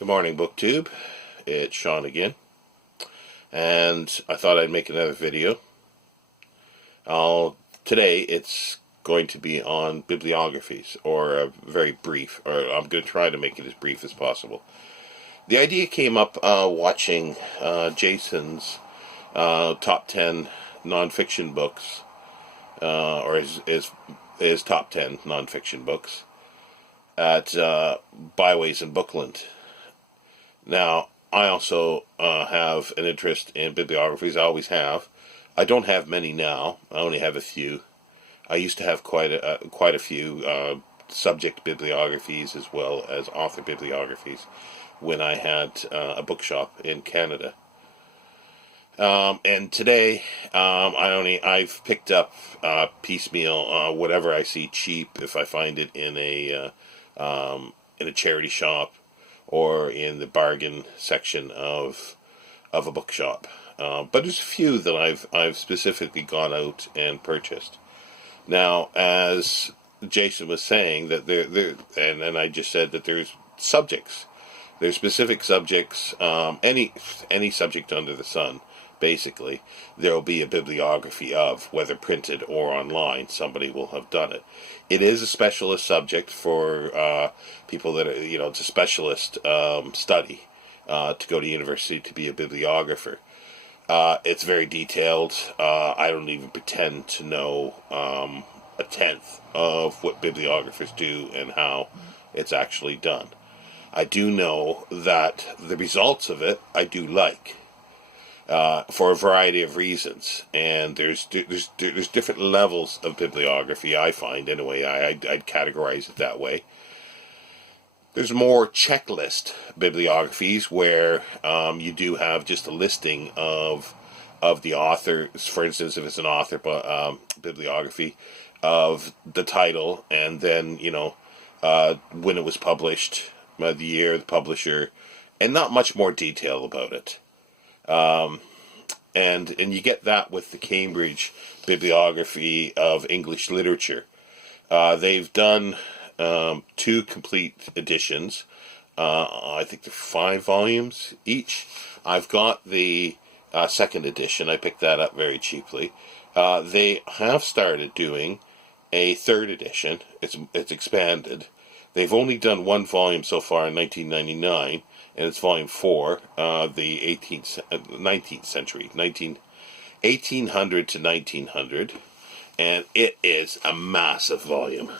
Good morning, BookTube. It's Sean again, and I thought I'd make another video. Today it's going to be on bibliographies, or a very brief, or I'm going to try to make it as brief as possible. The idea came up watching Jason's top 10 nonfiction books, or his top 10 nonfiction books at Byways and Bookland. Now, I also have an interest in bibliographies. I always have. I don't have many now. I only have a few. I used to have quite a few subject bibliographies as well as author bibliographies when I had a bookshop in Canada. And today, I've picked up piecemeal whatever I see cheap, if I find it in a charity shop or in the bargain section of a bookshop. But there's a few that I've specifically gone out and purchased. Now, as Jason was saying, that and I just said that there's subjects. There's specific subjects, any subject under the sun. Basically, there will be a bibliography of, whether printed or online. Somebody will have done it. It is a specialist subject for people that are, it's a specialist study to go to university to be a bibliographer. It's very detailed. I don't even pretend to know a tenth of what bibliographers do and how it's actually done. I do know that the results of it I do like. For a variety of reasons, and there's different levels of bibliography. I find, anyway, I'd categorize it that way. There's more checklist bibliographies where you do have just a listing of the author. For instance, if it's an author bibliography, of the title, and then when it was published, the year, the publisher, and not much more detail about it. And you get that with the Cambridge Bibliography of English Literature. They've done 2 complete editions. I think they're 5 volumes each. I've got the second edition. I picked that up very cheaply. They have started doing a 3rd edition. It's expanded. They've only done 1 volume so far in 1999. And it's volume 4, the 19th century, 1800 to 1900, and it is a massive volume.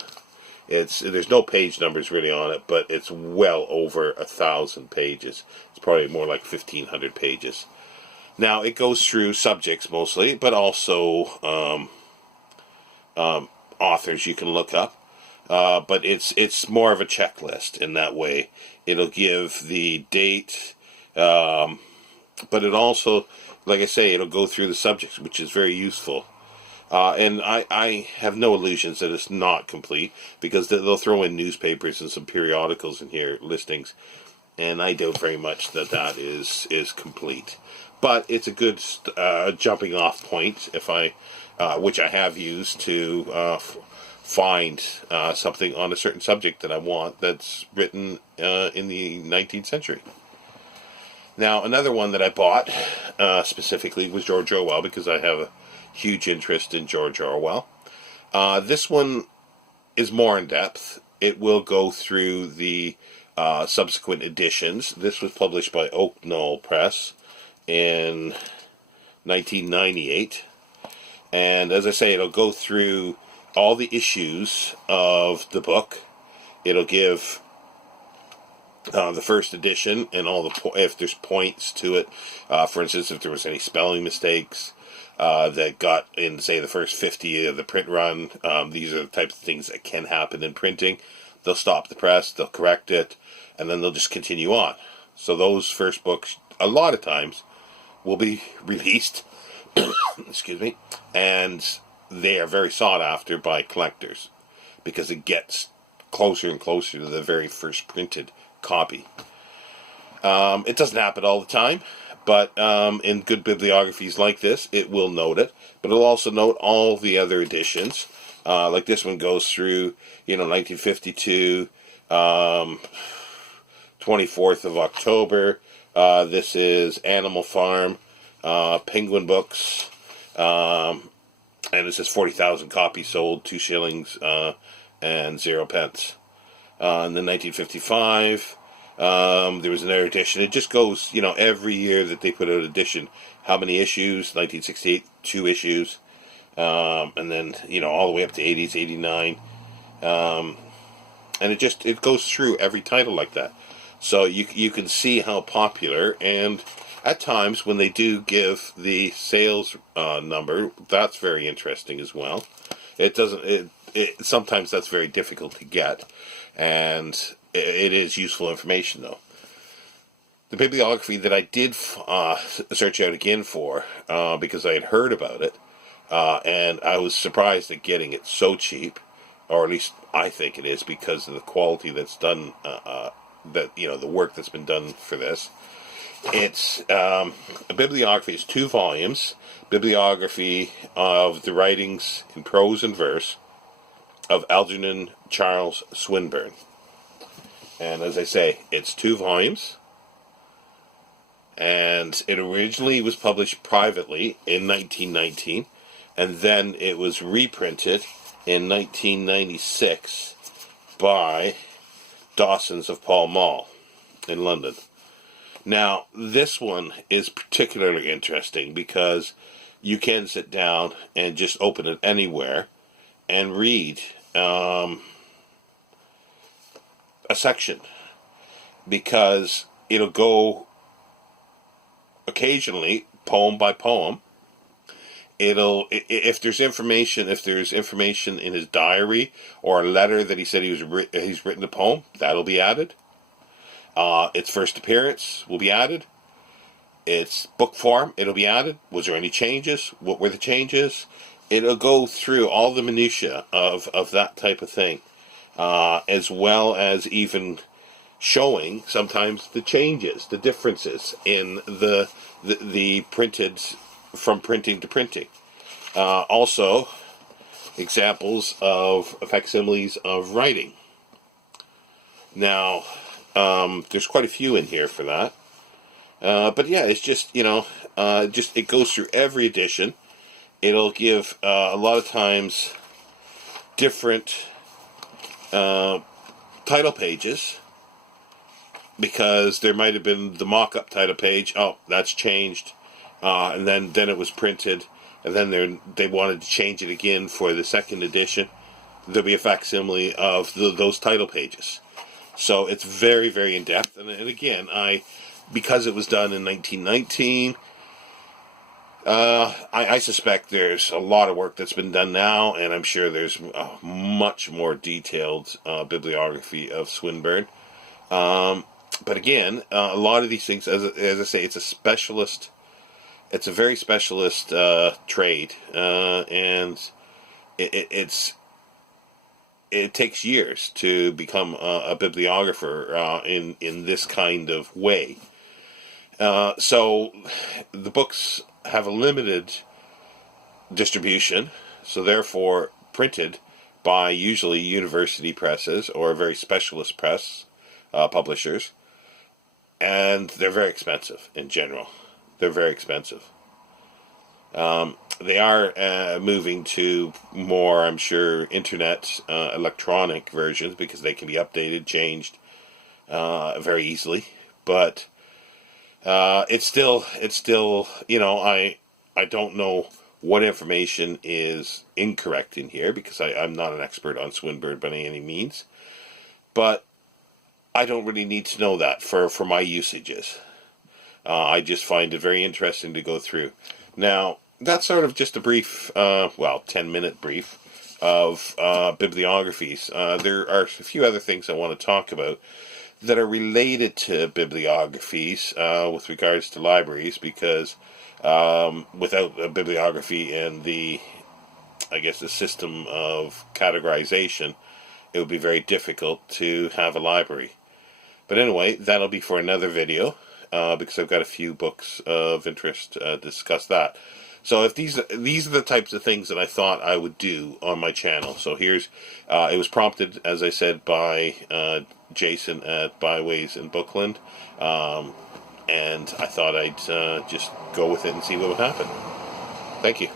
There's no page numbers really on it, but it's well over 1,000 pages. It's probably more like 1,500 pages. Now, it goes through subjects mostly, but also authors you can look up. But it's more of a checklist in that way. It'll give the date, but it also, like I say, it'll go through the subjects, which is very useful. And I have no illusions that it's not complete, because they'll throw in newspapers and some periodicals in here, listings, and I doubt very much that is complete. But it's a good jumping off point, which I have used to find something on a certain subject that I want that's written in the 19th century. Now, another one that I bought specifically was George Orwell, because I have a huge interest in George Orwell. This one is more in depth. It will go through the subsequent editions. This was published by Oak Knoll Press in 1998. And as I say, it'll go through all the issues of the book. It'll give the first edition and all if there's points to it. For instance, if there was any spelling mistakes that got in, say, the first 50 of the print run, these are the types of things that can happen in printing. They'll stop the press, they'll correct it, and then they'll just continue on. So those first books, a lot of times, will be released, excuse me, and they are very sought after by collectors, because it gets closer and closer to the very first printed copy. It doesn't happen all the time, but in good bibliographies like this, it will note it, but it'll also note all the other editions. Like this one goes through, 1952, 24th of October. This is Animal Farm, Penguin Books, and it says 40,000 copies sold, 2 shillings and 0 pence. And then 1955, there was another edition. It just goes, every year that they put out an edition. How many issues? 1968, 2 issues. And then, all the way up to 80s, 89. And it goes through every title like that. So you can see how popular, and at times when they do give the sales number, that's very interesting as well. Sometimes that's very difficult to get, and it is useful information though. The bibliography that I did search out again for, because I had heard about it, and I was surprised at getting it so cheap, or at least I think it is, because of the quality that's done, the work that's been done for this. It's a bibliography. It's 2 volumes. Bibliography of the writings in prose and verse of Algernon Charles Swinburne. And as I say, it's 2 volumes. And it originally was published privately in 1919. And then it was reprinted in 1996 by Dawson's of Pall Mall in London. Now, this one is particularly interesting because you can sit down and just open it anywhere and read a section, because it'll go occasionally poem by poem. If there's information in his diary or a letter that he said he's written a poem, that'll be added. Its first appearance will be added. Its book form, it'll be added. Was there any changes? What were the changes? It'll go through all the minutiae of that type of thing, as well as even showing sometimes the changes, the differences in the printed, from printing to printing. Also, examples of facsimiles of writing. Now, there's quite a few in here for that. But yeah, it's just, it goes through every edition. It'll give, a lot of times, different title pages, because there might have been the mock-up title page. Oh, that's changed. And then it was printed, and then they wanted to change it again for the second edition. There'll be a facsimile of those title pages. So it's very, very in-depth. And again, because it was done in 1919, I suspect there's a lot of work that's been done now, and I'm sure there's a much more detailed bibliography of Swinburne. But again, a lot of these things, as I say, it's a specialist. It's a very specialist trade, and it takes years to become a bibliographer in this kind of way. So the books have a limited distribution, so therefore printed by usually university presses or very specialist press publishers, and they're very expensive in general. They're very expensive. They are moving to more, I'm sure, internet electronic versions, because they can be updated, changed very easily. But it's still, I don't know what information is incorrect in here, because I'm not an expert on Swinburne by any means. But I don't really need to know that for my usages. I just find it very interesting to go through. Now, that's sort of just a brief, 10-minute brief of bibliographies. There are a few other things I want to talk about that are related to bibliographies with regards to libraries, because without a bibliography and the system of categorization, it would be very difficult to have a library. But anyway, that'll be for another video. Because I've got a few books of interest to discuss that. So if these are the types of things that I thought I would do on my channel. So here's, it was prompted, as I said, by Jason at Byways in Bookland, and I thought I'd just go with it and see what would happen. Thank you.